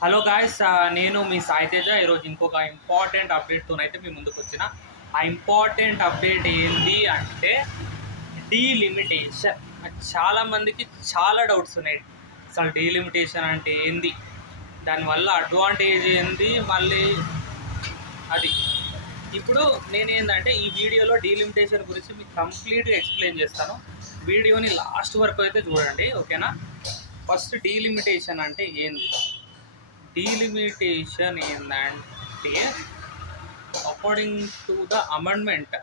Hello guys, నేను మీ సాయి తేజ. ఈరోజు ఇంకొక ఇంపార్టెంట్ అప్డేట్తోనైతే మీ ముందుకు వచ్చిన. ఆ ఇంపార్టెంట్ అప్డేట్ ఏంది అంటే డీలిమిటేషన్. చాలామందికి చాలా డౌట్స్ ఉన్నాయి. అసలు డీలిమిటేషన్ అంటే ఏంది, దానివల్ల అడ్వాంటేజ్ ఏంది, మళ్ళీ అది ఇప్పుడు నేనేందంటే ఈ వీడియోలో డీలిమిటేషన్ గురించి మీకు కంప్లీట్గా ఎక్స్ప్లెయిన్ చేస్తాను. వీడియోని లాస్ట్ వరకు అయితే చూడండి, ఓకేనా? ఫస్ట్ డీలిమిటేషన్ అంటే ఏంది? డీలిమిటేషన్ ఏంటంటే అకార్డింగ్ టు ద అమెండ్మెంట్,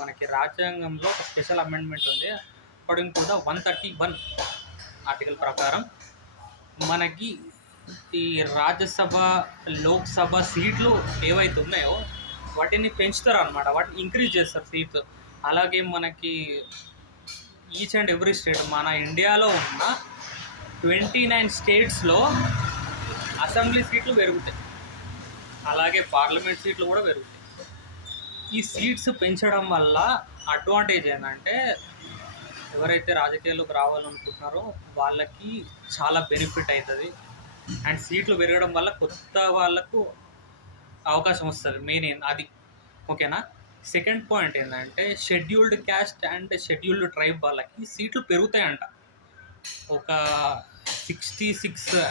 మనకి రాజ్యాంగంలో ఒక స్పెషల్ అమెండ్మెంట్ ఉంది. అకార్డింగ్ టు ద 131 ఆర్టికల్ ప్రకారం మనకి ఈ రాజ్యసభ లోక్సభ సీట్లు ఏవైతే ఉన్నాయో వాటిని పెంచుతారు అనమాట, వాటిని ఇంక్రీజ్ చేస్తారు సీట్లు. అలాగే మనకి ఈచ్ అండ్ ఎవ్రీ స్టేట్, మన ఇండియాలో ఉన్న 29 స్టేట్స్లో అసెంబ్లీ సీట్లు పెరుగుతాయి, అలాగే పార్లమెంట్ సీట్లు కూడా పెరుగుతాయి. ఈ సీట్స్ పెంచడం వల్ల అడ్వాంటేజ్ ఏంటంటే ఎవరైతే రాజకీయాల్లోకి రావాలనుకుంటున్నారో వాళ్ళకి చాలా బెనిఫిట్ అవుతుంది. అండ్ సీట్లు పెరగడం వల్ల కొత్త వాళ్ళకు అవకాశం వస్తుంది, మెయిన్ అది, ఓకేనా? సెకండ్ పాయింట్ ఏంటంటే scheduled caste and scheduled tribe వాళ్ళకి సీట్లు పెరుగుతాయంట. ఒక 66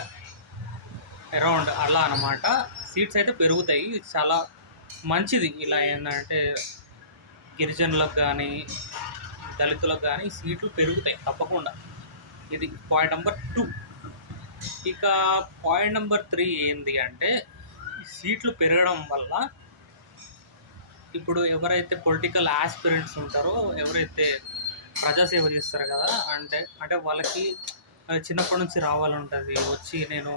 అరౌండ్ అలా అనమాట సీట్స్ అయితే పెరుగుతాయి. చాలా మంచిది. ఇలా ఏంటంటే గిరిజనులకు కానీ దళితులకు కానీ సీట్లు పెరుగుతాయి తప్పకుండా. ఇది పాయింట్ నెంబర్ 2. ఇక పాయింట్ నెంబర్ 3 ఏంటి అంటే సీట్లు పెరగడం వల్ల ఇప్పుడు ఎవరైతే పొలిటికల్ ఆస్పిరెంట్స్ ఉంటారో, ఎవరైతే ప్రజాసేవ చేస్తారు కదా, అంటే వాళ్ళకి చిన్నప్పటి నుంచి రావాలంటుంది, వచ్చి నేను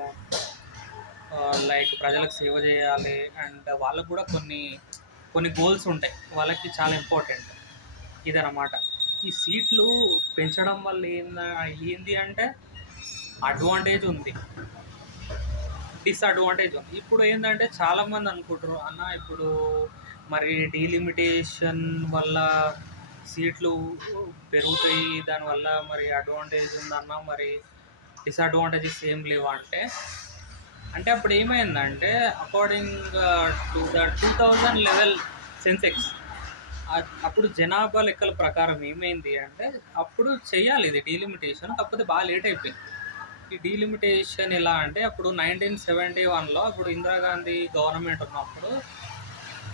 లైక్ ప్రజలకు సేవ చేయాలి. అండ్ వాళ్ళకు కూడా కొన్ని గోల్స్ ఉంటాయి, వాళ్ళకి చాలా ఇంపార్టెంట్ ఇదన్నమాట. ఈ సీట్లు పెంచడం వల్ల ఏంది అంటే అడ్వాంటేజ్ ఉంది, డిసడ్వాంటేజ్ ఉంది. ఇప్పుడు ఏంటంటే చాలామంది అనుకుంటారు, అన్న ఇప్పుడు మరి డీలిమిటేషన్ వల్ల సీట్లు పెరుగుతాయి, దానివల్ల మరి అడ్వాంటేజ్ ఉందన్న, మరి డిసడ్వాంటేజెస్ ఏం లేవా అంటే అప్పుడు ఏమైందంటే అకార్డింగ్ టు ద 2011 సెన్సెక్స్, అప్పుడు జనాభా లెక్కల ప్రకారం ఏమైంది అంటే అప్పుడు చేయాలి ఇది డీలిమిటేషన్, కాకపోతే బాగా లేట్ అయిపోయింది. ఈ డీలిమిటేషన్ ఎలా అంటే అప్పుడు 1971లో అప్పుడు ఇందిరాగాంధీ గవర్నమెంట్ ఉన్నప్పుడు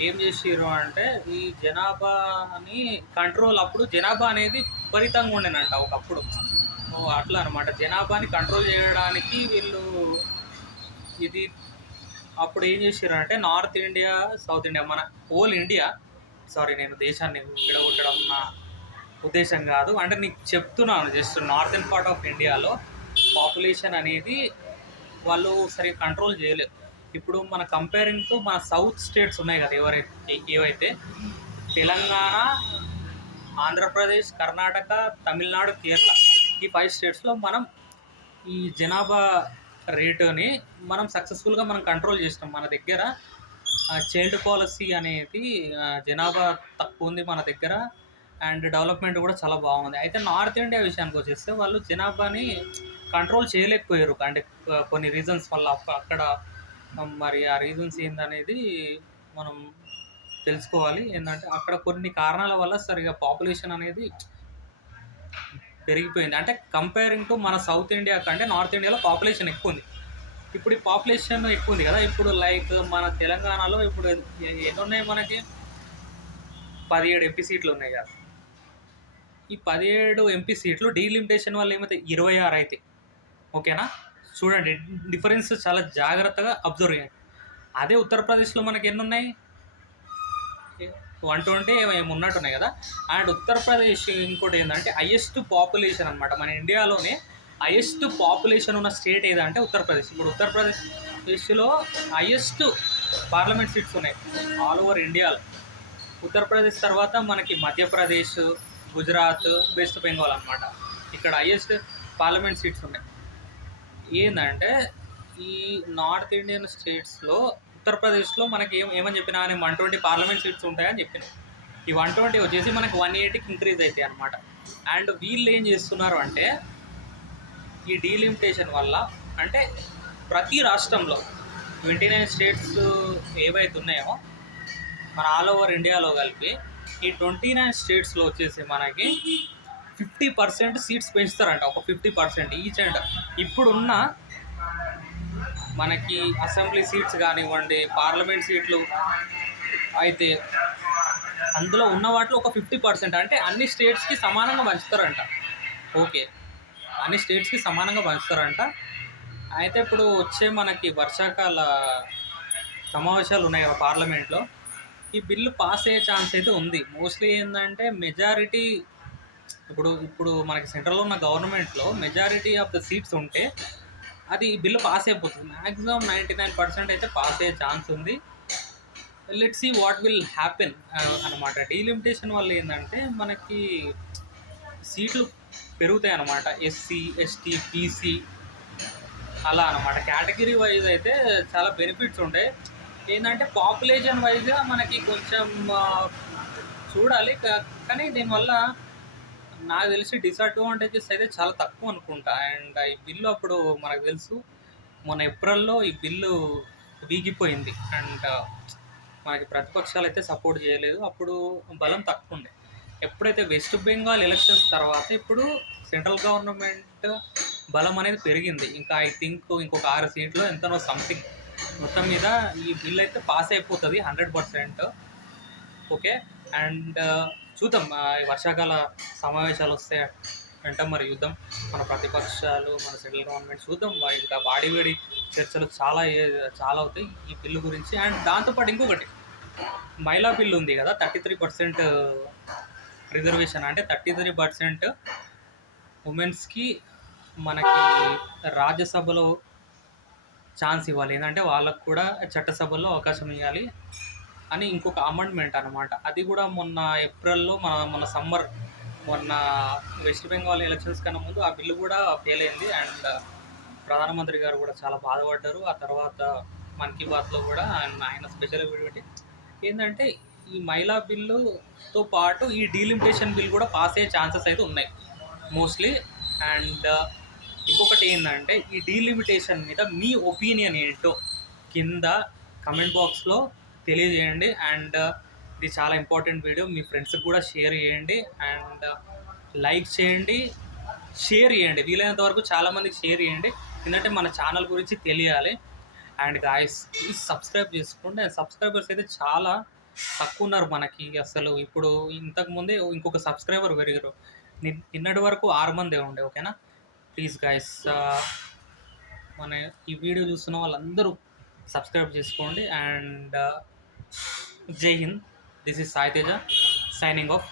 ఏం చేసిర్రు అంటే ఈ జనాభాని కంట్రోల్, అప్పుడు జనాభా అనేది విపరీతంగా ఉండేనంట ఒకప్పుడు. అట్లా అనమాట, జనాభాని కంట్రోల్ చేయడానికి వీళ్ళు ఇది అప్పుడు ఏం చేసారు అంటే నార్త్ ఇండియా, సౌత్ ఇండియా, మన హోల్ ఇండియా, సారీ నేను దేశాన్ని విడగొట్టడం నా ఉద్దేశం కాదు, అంటే నీకు చెప్తున్నాను జస్ట్ నార్థన్ పార్ట్ ఆఫ్ ఇండియాలో పాపులేషన్ అనేది వాళ్ళు సరిగ్గా కంట్రోల్ చేయలేదు. ఇప్పుడు మన కంపేరింగ్ టు మన సౌత్ స్టేట్స్ ఉన్నాయి కదా, ఏవైతే తెలంగాణ, ఆంధ్రప్రదేశ్, కర్ణాటక, తమిళనాడు, కేరళ, ఈ 5 స్టేట్స్లో మనం ఈ జనాభా రేటుని మనం సక్సెస్ఫుల్గా మనం కంట్రోల్ చేసినాం. మన దగ్గర చైల్డ్ పాలసీ అనేది, జనాభా తక్కువ ఉంది మన దగ్గర, అండ్ డెవలప్మెంట్ కూడా చాలా బాగుంది. అయితే నార్త్ ఇండియా విషయానికి వచ్చేస్తే వాళ్ళు జనాభాని కంట్రోల్ చేయలేకపోయారు, అంటే కొన్ని రీజన్స్ వల్ల. అక్కడ మరి ఆ రీజన్స్ ఏందనేది మనం తెలుసుకోవాలి. ఏంటంటే అక్కడ కొన్ని కారణాల వల్ల సరిగా పాపులేషన్ అనేది పెరిగిపోయింది. అంటే కంపేరింగ్ టు మన సౌత్ ఇండియా కంటే నార్త్ ఇండియాలో పాపులేషన్ ఎక్కువ ఉంది. ఇప్పుడు ఈ పాపులేషన్ ఎక్కువ ఉంది కదా, ఇప్పుడు లైక్ మన తెలంగాణలో ఇప్పుడు ఎన్ని ఉన్నాయి, మనకి 17 ఎంపీ సీట్లు ఉన్నాయి కదా. ఈ 17 ఎంపీ సీట్లు డీలిమిటేషన్ వల్ల ఏమైతే 26 అయితే, ఓకేనా? చూడండి డిఫరెన్స్ చాలా జాగ్రత్తగా అబ్జర్వ్ చేయండి. అదే ఉత్తరప్రదేశ్లో మనకి ఎన్ని ఉన్నాయి, 120 ఏమి ఉన్నట్టున్నాయి కదా. అండ్ ఉత్తరప్రదేశ్ ఇంకోటి ఏంటంటే హైయెస్ట్ పాపులేషన్ అనమాట, మన ఇండియాలోనే హైయెస్ట్ పాపులేషన్ ఉన్న స్టేట్ ఏదంటే ఉత్తరప్రదేశ్. ఇప్పుడు ఉత్తరప్రదేశ్లో హైయెస్ట్ పార్లమెంట్ సీట్స్ ఉన్నాయి ఆల్ ఓవర్ ఇండియాలో. ఉత్తరప్రదేశ్ తర్వాత మనకి మధ్యప్రదేశ్, గుజరాత్, వెస్ట్ బెంగాల్ అనమాట, ఇక్కడ హైయెస్ట్ పార్లమెంట్ సీట్స్ ఉన్నాయి. ఏంటంటే ఈ నార్త్ ఇండియన్ స్టేట్స్లో ఉత్తరప్రదేశ్లో మనకి ఏమని చెప్పినా కానీ 120 పార్లమెంట్ సీట్స్ ఉంటాయని చెప్పిన. ఈ 120 వచ్చేసి మనకి 180కి ఇంక్రీజ్ అవుతాయి అనమాట. అండ్ వీళ్ళు ఏం చేస్తున్నారు అంటే ఈ డీలిమిటేషన్ వల్ల, అంటే ప్రతి రాష్ట్రంలో 29 స్టేట్స్ ఏవైతే ఉన్నాయో మన ఆల్ ఓవర్ ఇండియాలో కలిపి ఈ 29 స్టేట్స్లో వచ్చేసి మనకి 50% సీట్స్ పెంచుతారంట. ఒక 50% ఈచ్ అండ్ ఇప్పుడున్న మనకి అసెంబ్లీ సీట్స్ కానివ్వండి, పార్లమెంట్ సీట్లు అయితే అందులో ఉన్న వాటిలో ఒక 50% అంటే అన్ని స్టేట్స్కి సమానంగా పంచుతారంట. ఓకే, అన్ని స్టేట్స్కి సమానంగా పంచుతారంట. అయితే ఇప్పుడు వచ్చే మనకి వర్షాకాల సమావేశాలు ఉన్నాయి కదా పార్లమెంట్లో, ఈ బిల్లు పాస్ అయ్యే ఛాన్స్ అయితే ఉంది. మోస్ట్లీ ఏంటంటే మెజారిటీ ఇప్పుడు ఇప్పుడు మనకి సెంట్రల్లో ఉన్న గవర్నమెంట్లో మెజారిటీ ఆఫ్ ద సీట్స్ ఉంటే అది బిల్లు పాస్ అయిపోతుంది. మ్యాక్సిమం 99% అయితే పాస్ అయ్యే ఛాన్స్ ఉంది. Let's see what will happen అనమాట. డీలిమిటేషన్ వల్ల ఏంటంటే మనకి సీట్లు పెరుగుతాయి అన్నమాట. ఎస్సీ, ఎస్టీ, బీసీ అలా అనమాట. కేటగిరీ వైజ్ అయితే చాలా బెనిఫిట్స్ ఉంటాయి. ఏంటంటే పాపులేషన్ వైజ్గా మనకి కొంచెం చూడాలి. కానీ దీనివల్ల నాకు తెలిసి డిసడ్వాంటేజెస్ అయితే చాలా తక్కువ అనుకుంటా. అండ్ ఈ బిల్లు అప్పుడు మనకు తెలుసు మొన్న ఏప్రిల్లో ఈ బిల్లు వీగిపోయింది. అండ్ మనకి ప్రతిపక్షాలు అయితే సపోర్ట్ చేయలేదు. అప్పుడు బలం తక్కువ ఉండే. ఎప్పుడైతే వెస్ట్ బెంగాల్ ఎలక్షన్స్ తర్వాత ఇప్పుడు సెంట్రల్ గవర్నమెంట్ బలం అనేది పెరిగింది. ఇంకా ఐ థింక్ ఇంకొక 6 సీట్లు ఎంతనో సంథింగ్. మొత్తం మీద ఈ బిల్ అయితే పాస్ అయిపోతుంది 100%. ఓకే, అండ్ చూద్దాం ఈ వర్షాకాల సమావేశాలు వస్తే అంటే మరి యుద్ధం మన ప్రతిపక్షాలు, మన సెంట్రల్ గవర్నమెంట్ చూద్దాం. ఇంకా వాడివేడి చర్చలు చాలా అవుతాయి ఈ బిల్లు గురించి. అండ్ దాంతోపాటు ఇంకొకటి మహిళా బిల్లు ఉంది కదా, 33% రిజర్వేషన్. అంటే 33% ఉమెన్స్కి మనకి రాజ్యసభలో ఛాన్స్ ఇవ్వాలి. ఏంటంటే వాళ్ళకు కూడా చట్టసభల్లో అవకాశం ఇవ్వాలి అని ఇంకొక అమెండ్మెంట్ అనమాట. అది కూడా మొన్న ఏప్రిల్లో మొన్న సమ్మర్ మొన్న వెస్ట్ బెంగాల్ ఎలక్షన్స్ కన్నా ముందు ఆ బిల్లు కూడా ఫెయిల్ అయింది. అండ్ ప్రధానమంత్రి గారు కూడా చాలా బాధపడ్డారు. ఆ తర్వాత మన్ కీ బాత్లో కూడా ఆయన స్పెషల్ వీడియో పెట్టి ఏంటంటే ఈ మహిళా బిల్లుతో పాటు ఈ డీలిమిటేషన్ బిల్ కూడా పాస్ అయ్యే ఛాన్సెస్ అయితే ఉన్నాయి మోస్ట్లీ. అండ్ ఇంకొకటి ఏంటంటే ఈ డీలిమిటేషన్ మీద మీ ఒపీనియన్ ఏంటో కింద కమెంట్ బాక్స్లో తెలియజేయండి. అండ్ ఇది చాలా ఇంపార్టెంట్ వీడియో, మీ ఫ్రెండ్స్కి కూడా షేర్ చేయండి. అండ్ లైక్ చేయండి, షేర్ చేయండి, వీలైనంత వరకు చాలామందికి షేర్ చేయండి. ఎందుకంటే మన ఛానల్ గురించి తెలియాలి. అండ్ గాయస్ ప్లీజ్ సబ్స్క్రైబ్ చేసుకోండి. అండ్ సబ్స్క్రైబర్స్ అయితే చాలా తక్కువ ఉన్నారు మనకి అసలు. ఇప్పుడు ఇంతకుముందే ఇంకొక సబ్స్క్రైబర్ పెరిగారు. నిన్నటి వరకు 6 మందే ఉండే. ఓకేనా, ప్లీజ్ గాయస్ మన ఈ వీడియో చూస్తున్న వాళ్ళందరూ సబ్స్క్రైబ్ చేసుకోండి. అండ్ జై Hind. This is Sai Teja signing off.